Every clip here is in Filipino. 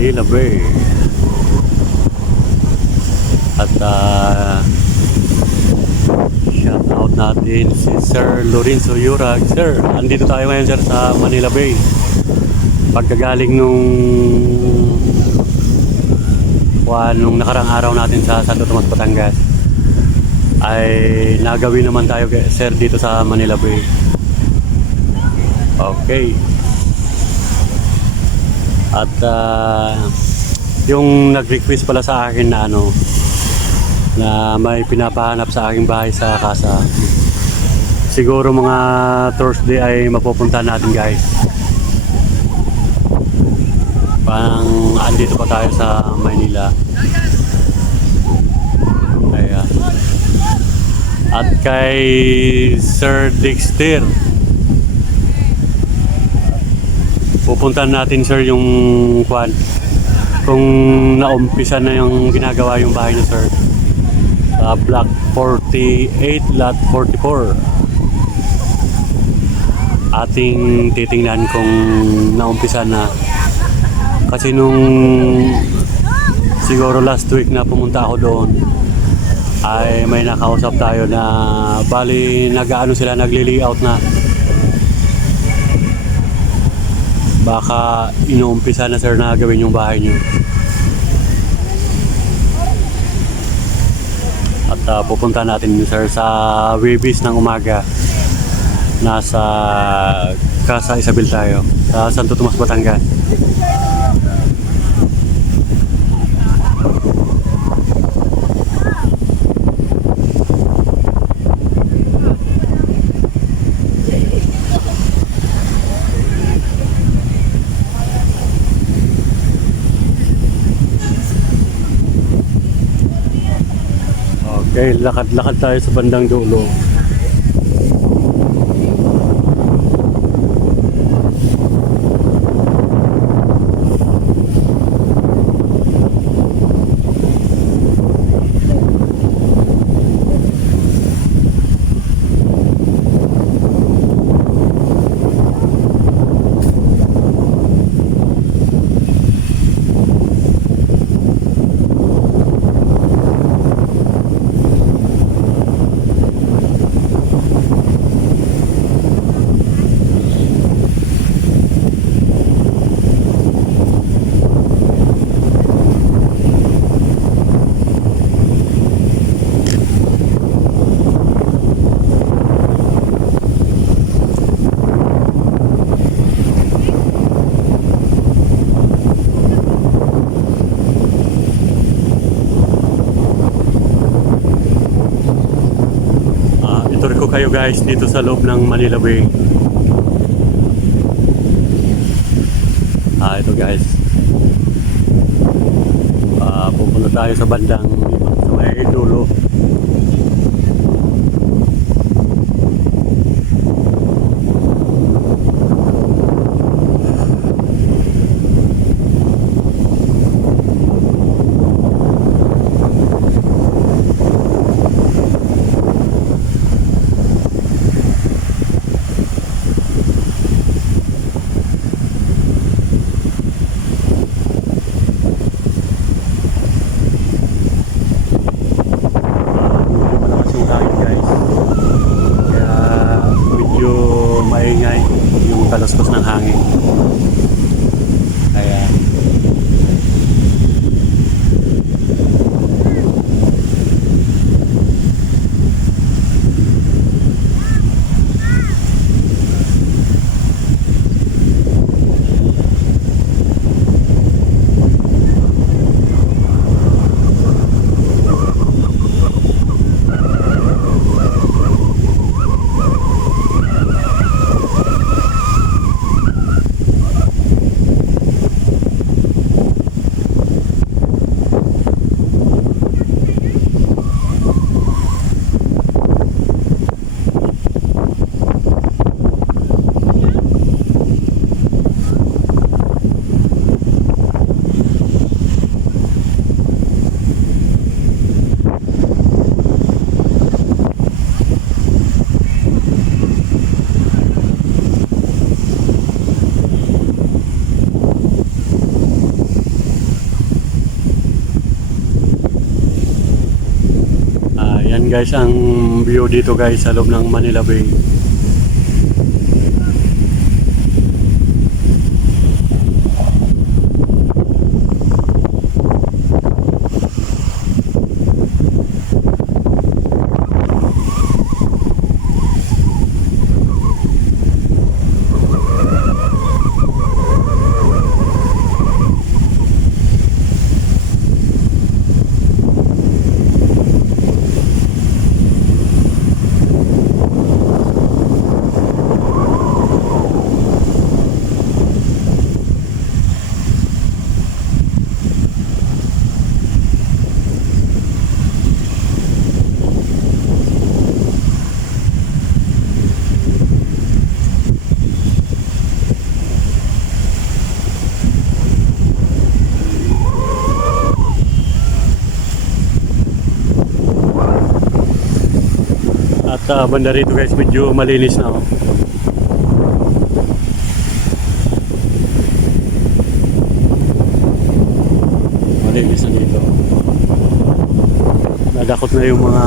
Manila Bay. At uh, shout out natin si Sir Lorenzo Yurag. Sir, andito tayo ngayon sir sa Manila Bay. Pagkagaling nung kuha nung nakarang araw natin sa Santo Tomas, Batangas ay nagawin naman tayo sir dito sa Manila Bay. Okay. At ah, yung nag-request pala sa akin na ano na may pinapahanap sa aking bahay sa casa. Siguro mga Thursday ay mapupunta natin guys. Parang andito pa tayo sa Maynila. Ayan. At kay Sir Dexter. Pupuntahan natin sir yung kwan. Kung naumpisa na yung ginagawa yung bahay ni sir. Sa block 48 lot 44. Ating titingnan kung naumpisa na. Kasi nung siguro last week na pumunta ako doon ay may nakausap tayo na bali nag-ano sila nagli-layout na baka inuumpisa na sir na gawin yung bahay nyo at uh, pupunta natin sir sa Webis ng umaga. Nasa Casa Isabel tayo sa Santo Tomas, Batangas Okay, lakad-lakad tayo sa bandang dulo. Ah, guys dito sa loob ng Manila Bay. Ah, ito guys. Ah, pupunta tayo sa bandang sa may dulo. Guys ang view dito guys sa loob ng Manila Bay. Uh, banda rito guys medyo malinis na oh. Malinis na dito. Nadakot na yung mga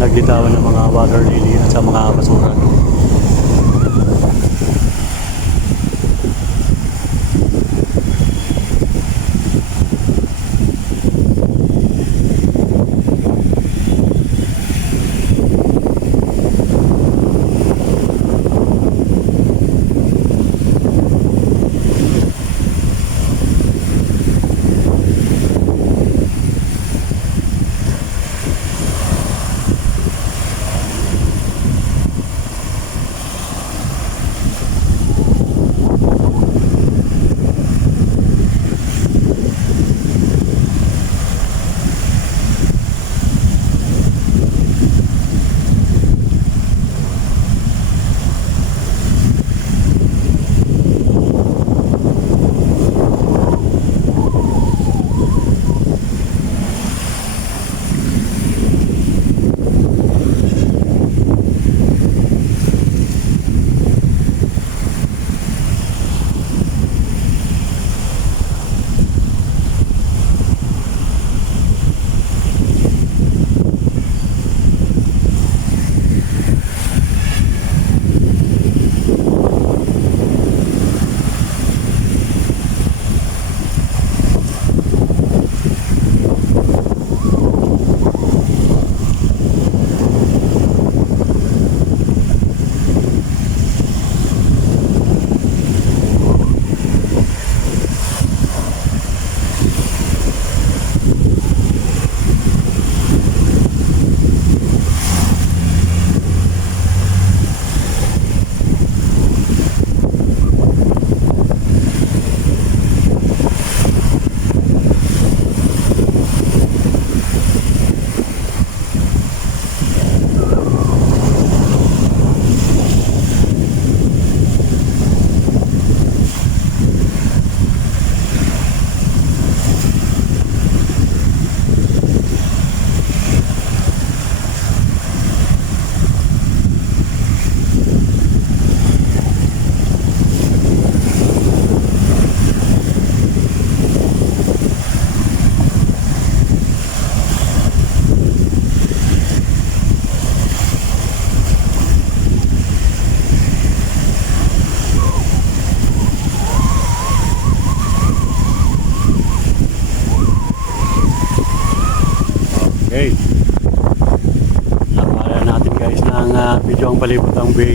naglitawan ng mga water lily at sa mga basura. Video ang palibutang bay.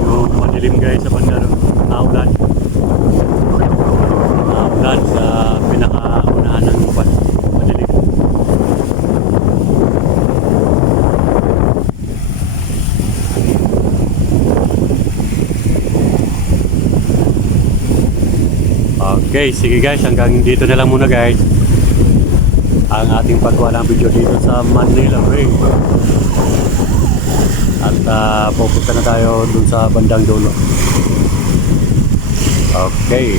Yung madilim guys sa banda no? Naulan. Naulan sa pinakaunahan ng ban- madilim. Okay, sige guys, hanggang dito na lang muna guys. Ang ating pagwalang video dito sa Manila Bay. At uh, pupunta na tayo dun sa bandang dulo. Okay.